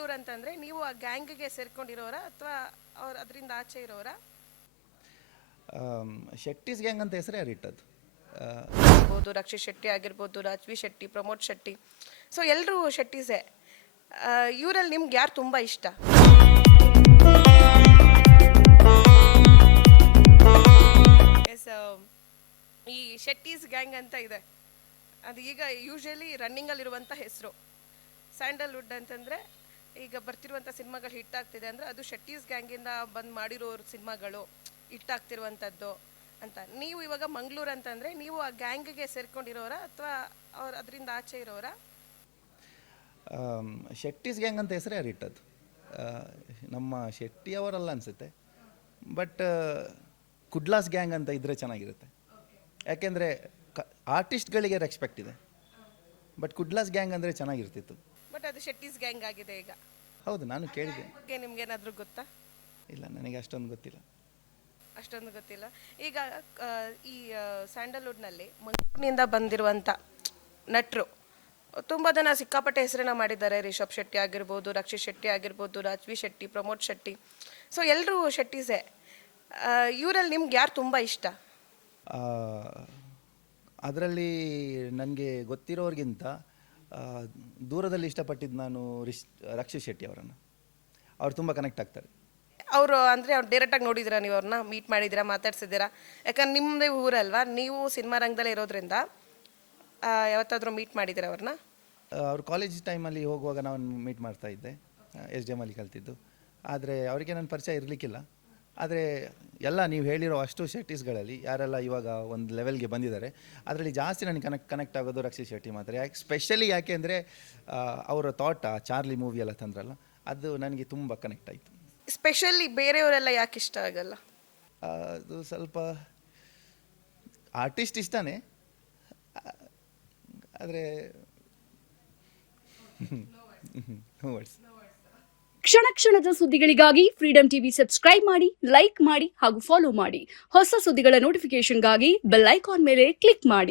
ಮಂಗಳೂರು ಅಂತಂದರೆ ನೀವು ಆ ಗ್ಯಾಂಗ್ಗೆ ಸೇರ್ಕೊಂಡಿರೋರಾ ಅಥವಾ ಅವ್ರು ಅದರಿಂದ ಆಚೆ ಇರೋರಾ? ಶೆಟ್ಟಿಸ್ ಗ್ಯಾಂಗ್ ಅಂತ ಹೆಸರೇ ಯಾರಿಟ್ಟದ್ದು? ಇರ್ಬೋದು ರಕ್ಷಿತ್ ಶೆಟ್ಟಿ ಆಗಿರ್ಬೋದು, ರಾಜ್ವಿ ಶೆಟ್ಟಿ, ಪ್ರಮೋದ್ ಶೆಟ್ಟಿ, ಸೊ ಎಲ್ಲರೂ ಶೆಟ್ಟೀಸೇ. ಇವರಲ್ಲಿ ನಿಮ್ಗೆ ಯಾರು ತುಂಬ ಇಷ್ಟ? ಎಸ್, ಈ ಶೆಟ್ಟೀಸ್ ಗ್ಯಾಂಗ್ ಅಂತ ಇದೆ, ಅದು ಈಗ ಯೂಶಲಿ ರನ್ನಿಂಗಲ್ಲಿರುವಂಥ ಹೆಸರು. ಸ್ಯಾಂಡಲ್ವುಡ್ ಅಂತಂದರೆ ಈಗ ಬರ್ತಿರುವಂಥ ಸಿನಿಮಾಗಳು ಹಿಟ್ ಆಗ್ತಿದೆ ಅಂದರೆ ಅದು ಶೆಟ್ಟೀಸ್ ಗ್ಯಾಂಗಿಂದ ಬಂದು ಮಾಡಿರೋರು ಸಿನಿಮಾಗಳು ಹಿಟ್ ಆಗ್ತಿರುವಂಥದ್ದು ಅಂತ. ನೀವು ಇವಾಗ ಮಂಗಳೂರು ಅಂತಂದರೆ ನೀವು ಆ ಗ್ಯಾಂಗ್ಗೆ ಸೇರ್ಕೊಂಡಿರೋರಾ ಅಥವಾ ಅವ್ರು ಅದರಿಂದ ಆಚೆ ಇರೋರಾ? ಶೆಟ್ಟಿಸ್ ಗ್ಯಾಂಗ್ ಅಂತ ಹೆಸರೇ ಯಾರಿಟ್ಟದ್ದು? ನಮ್ಮ ಶೆಟ್ಟಿ ಅವರಲ್ಲ ಅನಿಸುತ್ತೆ, ಬಟ್ ಕುಡ್ಲಾಸ್ ಗ್ಯಾಂಗ್ ಅಂತ ಇದ್ದರೆ ಚೆನ್ನಾಗಿರುತ್ತೆ. ಯಾಕೆಂದರೆ ಆರ್ಟಿಸ್ಟ್ಗಳಿಗೆ ರೆಸ್ಪೆಕ್ಟ್ ಇದೆ, ಬಟ್ ಕುಡ್ಲಾಸ್ ಗ್ಯಾಂಗ್ ಅಂದರೆ ಚೆನ್ನಾಗಿರ್ತಿತ್ತು. ಬಟ್ ಅದು ಶೆಟ್ಟೀಸ್ ಗ್ಯಾಂಗ್ ಆಗಿದೆ ಈಗ. ಹೌದು, ನಾನು ಕೇಳಿದೆ. ಬಗ್ಗೆ ನಿಮ್ಗೇನಾದರೂ ಗೊತ್ತಾ? ಇಲ್ಲ, ನನಗೆ ಅಷ್ಟೊಂದು ಗೊತ್ತಿಲ್ಲ. ಅಷ್ಟೊಂದು ಗೊತ್ತಿಲ್ಲ. ಈಗ ಈ ಸ್ಯಾಂಡಲ್ವುಡ್ನಲ್ಲಿ ಮಂಗಳೂರಿನಿಂದ ಬಂದಿರುವಂಥ ನಟರು ತುಂಬ ಜನ ಸಿಕ್ಕಾಪಟ್ಟೆ ಹೆಸರನ್ನ ಮಾಡಿದ್ದಾರೆ. ರಿಷಬ್ ಶೆಟ್ಟಿ ಆಗಿರ್ಬೋದು, ರಕ್ಷಿತ್ ಶೆಟ್ಟಿ ಆಗಿರ್ಬೋದು, ರಾಜ್ವಿ ಶೆಟ್ಟಿ, ಪ್ರಮೋದ್ ಶೆಟ್ಟಿ, ಸೊ ಎಲ್ಲರೂ ಶೆಟ್ಟೀಸೇ. ಇವರಲ್ಲಿ ನಿಮ್ಗೆ ಯಾರು ತುಂಬ ಇಷ್ಟ? ಅದರಲ್ಲಿ ನನಗೆ ಗೊತ್ತಿರೋರಿಗಿಂತ ದೂರದಲ್ಲಿ ಇಷ್ಟಪಟ್ಟಿದ್ದು ನಾನು ರಕ್ಷಿತ್ ಶೆಟ್ಟಿ ಅವರನ್ನು. ಅವ್ರು ತುಂಬ ಕನೆಕ್ಟ್ ಆಗ್ತಾರೆ. ಅವರು ಅಂದರೆ ಅವ್ರು ಡೈರೆಕ್ಟಾಗಿ ನೋಡಿದ್ದೀರಾ, ನೀವು ಅವ್ರನ್ನ ಮೀಟ್ ಮಾಡಿದ್ದೀರಾ, ಮಾತಾಡ್ಸಿದ್ದೀರಾ? ಯಾಕಂದ್ರೆ ನಿಮ್ಮದೇ ಊರಲ್ವಾ, ನೀವು ಸಿನಿಮಾ ರಂಗದಲ್ಲೇ ಇರೋದ್ರಿಂದ ಯಾವತ್ತಾದರೂ ಮೀಟ್ ಮಾಡಿದ್ದೀರಾ ಅವ್ರನ್ನ? ಅವ್ರು ಕಾಲೇಜ್ ಟೈಮಲ್ಲಿ ಹೋಗುವಾಗ ನಾವು ಮೀಟ್ ಮಾಡ್ತಾ ಇದ್ದೆ, SDM ಅಲ್ಲಿ ಕಲ್ತಿದ್ದು. ಆದರೆ ಅವರಿಗೆ ನನ್ನ ಪರಿಚಯ ಇರಲಿಕ್ಕಿಲ್ಲ. ಆದರೆ ಎಲ್ಲ ನೀವು ಹೇಳಿರೋ ಅಷ್ಟು ಶೆಟ್ಟೀಸ್ಗಳಲ್ಲಿ ಯಾರೆಲ್ಲ ಇವಾಗ ಒಂದು ಲೆವೆಲ್ಗೆ ಬಂದಿದ್ದಾರೆ, ಅದರಲ್ಲಿ ಜಾಸ್ತಿ ನನಗೆ ಕನೆಕ್ಟ್ ಆಗೋದು ರಕ್ಷಿತ್ ಶೆಟ್ಟಿ ಮಾತ್ರ. ಸ್ಪೆಷಲಿ ಯಾಕೆ ಅಂದರೆ ಅವರ ಥಾಟ್, ಚಾರ್ಲಿ ಮೂವಿ ಎಲ್ಲ ತಂದ್ರಲ್ಲ, ಅದು ನನಗೆ ತುಂಬ ಕನೆಕ್ಟ್ ಆಯಿತು. ಸ್ಪೆಷಲಿ ಬೇರೆಯವರೆಲ್ಲ ಯಾಕೆ ಇಷ್ಟ ಆಗಲ್ಲ? ಅದು ಸ್ವಲ್ಪ ಆರ್ಟಿಸ್ಟ್ ಇಷ್ಟನೇ, ಆದರೆ ಕ್ಷಣ ಕ್ಷಣದ ಸುದ್ದಿಗಳಿಗಾಗಿ ಫ್ರೀಡಂ ಟಿವಿ ಸಬ್ಸ್ಕ್ರೈಬ್ ಮಾಡಿ, ಲೈಕ್ ಮಾಡಿ ಹಾಗೂ ಫಾಲೋ ಮಾಡಿ. ಹೊಸ ಸುದ್ದಿಗಳ ನೋಟಿಫಿಕೇಶನ್ಗಾಗಿ ಬೆಲ್ ಐಕಾನ್ ಮೇಲೆ ಕ್ಲಿಕ್ ಮಾಡಿ.